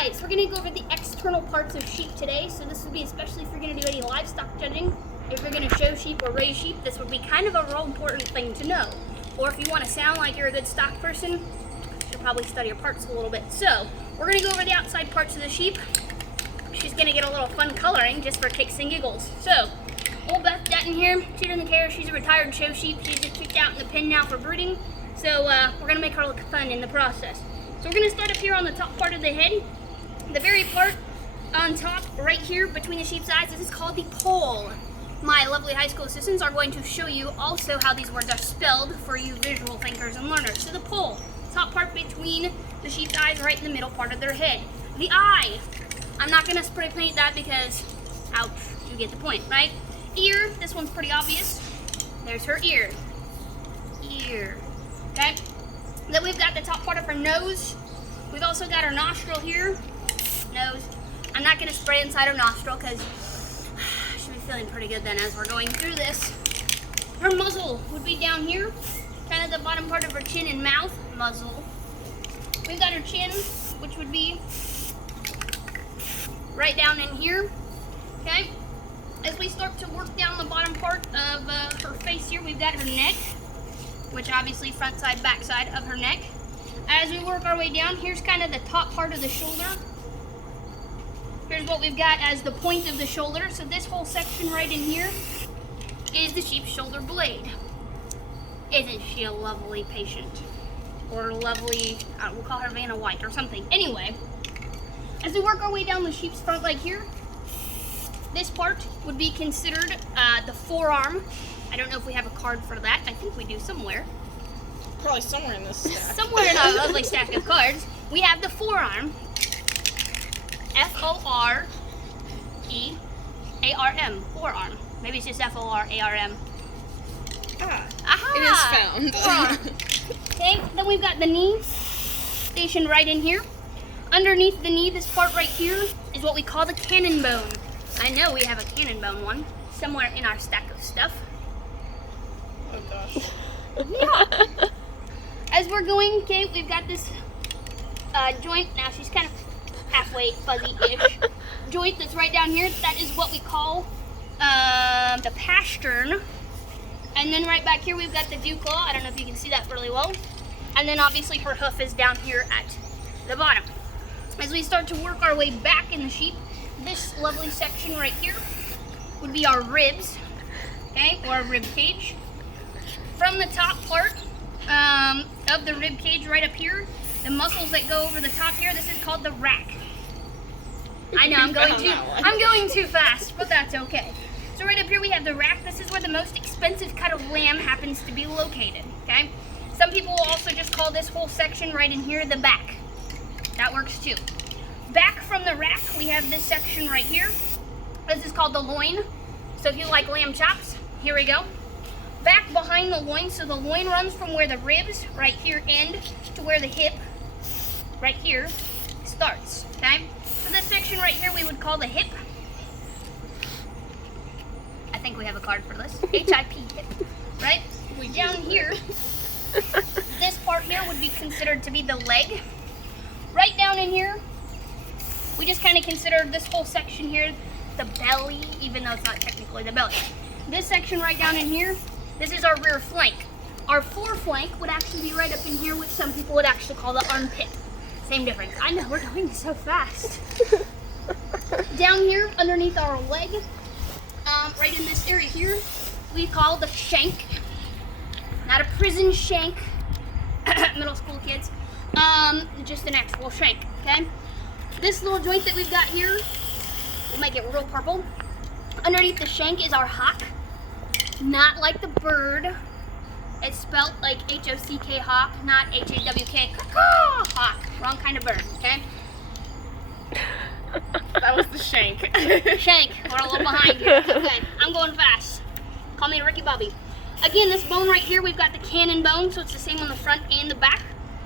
Alright, so we're going to go over the external parts of sheep today. So this would be especially if you're going to do any livestock judging. If you're going to show sheep or raise sheep, this would be kind of a real important thing to know. Or if you want to sound like you're a good stock person, you should probably study your parts a little bit. So, we're going to go over the outside parts of the sheep. She's going to get a little fun coloring just for kicks and giggles. So, old Beth Dutton here, she doesn't care. She's a retired show sheep. She's just kicked out in the pen now for brooding. So, we're going to make her look fun in the process. So we're going to start up here on the top part of the head. The very part on top, right here between the sheep's eyes, this is called the poll. My lovely high school assistants are going to show you also how these words are spelled for you visual thinkers and learners. So the poll, top part between the sheep's eyes, right in the middle part of their head. The eye, I'm not going to spray paint that because, ouch, you get the point, right? Ear, this one's pretty obvious. There's her ear. Ear, okay? Then we've got the top part of her nose. We've also got her nostril here. Nose. I'm not going to spray inside her nostril because she'll be feeling pretty good then as we're going through this. Her muzzle would be down here. Kind of the bottom part of her chin and mouth. Muzzle. We've got her chin, which would be right down in here. Okay? As we start to work down the bottom part of her face here, we've got her neck, which obviously front side, back side of her neck. As we work our way down, here's kind of the top part of the shoulder. Here's what we've got as the point of the shoulder. So this whole section right in here is the sheep's shoulder blade. Isn't she a lovely patient? Or lovely, we'll call her Vanna White or something. Anyway, as we work our way down the sheep's front leg here, this part would be considered the forearm. I don't know if we have a card for that. I think we do somewhere. Probably somewhere in this stack. Somewhere in our lovely stack of cards. We have the forearm. F-O-R-E-A-R-M. Forearm. Maybe it's just F-O-R-A-R-M. Aha! It is found. Forearm. Okay, then we've got the knee stationed right in here. Underneath the knee, this part right here, is what we call the cannon bone. I know we have a cannon bone one somewhere in our stack of stuff. Oh gosh. Yeah. As we're going, okay, we've got this joint. Now she's kind of halfway fuzzy-ish. Joint that's right down here. That is what we call the pastern. And then right back here we've got the dew claw. I don't know if you can see that really well. And then obviously her hoof is down here at the bottom. As we start to work our way back in the sheep, this lovely section right here would be our ribs, okay, or rib cage. From the top part of the rib cage right up here, the muscles that go over the top here, this is called the rack. I know I'm going too fast, but that's okay. So right up here we have the rack. This is where the most expensive cut of lamb happens to be located, okay? Some people will also just call this whole section right in here the back. That works too. Back from the rack, we have this section right here. This is called the loin. So if you like lamb chops, here we go. Back behind the loin, so the loin runs from where the ribs right here end to where the hip right here starts, okay? So this section right here we would call the hip. I think we have a card for this. H-I-P, hip, right? Down here, this part here would be considered to be the leg. Right down in here, we just kind of consider this whole section here the belly, even though it's not technically the belly. This section right down in here, this is our rear flank. Our foreflank would actually be right up in here, which some people would actually call the armpit. Same difference. I know, we're going so fast. Down here, underneath our leg, right in this area here, we call the shank. Not a prison shank, middle school kids. Just an actual shank, okay? This little joint that we've got here, we might get real purple. Underneath the shank is our hock. Not like the bird. It's spelled like H-O-C-K hawk, not H-A-W-K hawk. Wrong kind of bird, okay? That was the shank. Shank, we're a little behind here. Okay, I'm going fast. Call me Ricky Bobby. Again, this bone right here, we've got the cannon bone, so it's the same on the front and the back.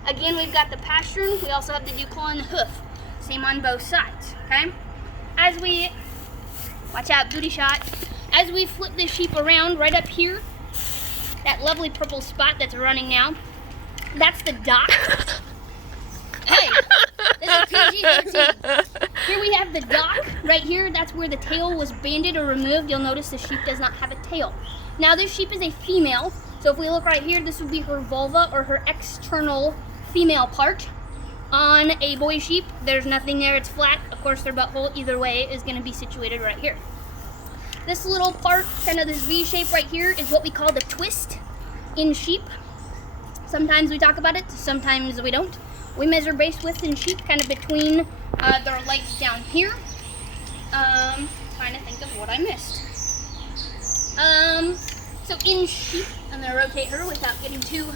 Again, we've got the pastern. We also have the dew claw and the hoof. Same on both sides, okay? As we, watch out, booty shot. As we flip this sheep around, right up here, that lovely purple spot that's running now, that's the dock. Hey, this is PG-13. right here, that's where the tail was banded or removed. You'll notice the sheep does not have a tail. Now this sheep is a female, so if we look right here, this would be her vulva or her external female part. On a boy sheep, there's nothing there, it's flat. Of course, their butthole, either way, is going to be situated right here. This little part, kind of this V shape right here, is what we call the twist in sheep. Sometimes we talk about it, sometimes we don't. We measure base width in sheep kind of between their legs down here. Trying to think of what I missed. So in sheep, I'm going to rotate her without getting too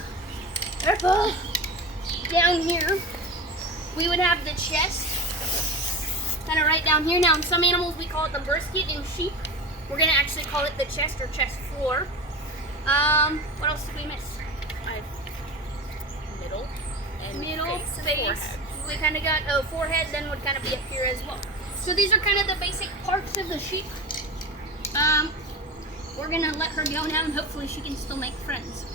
careful. Down here, we would have the chest, kind of right down here. Now in some animals we call it the brisket. In sheep, we're going to actually call it the chest or chest floor. What else did we miss? Middle. And Middle, face. And face. forehead. We kind of got forehead, then would kind of be up here as well. So these are kind of the basic parts of the sheep. We're gonna let her go now, and hopefully she can still make friends.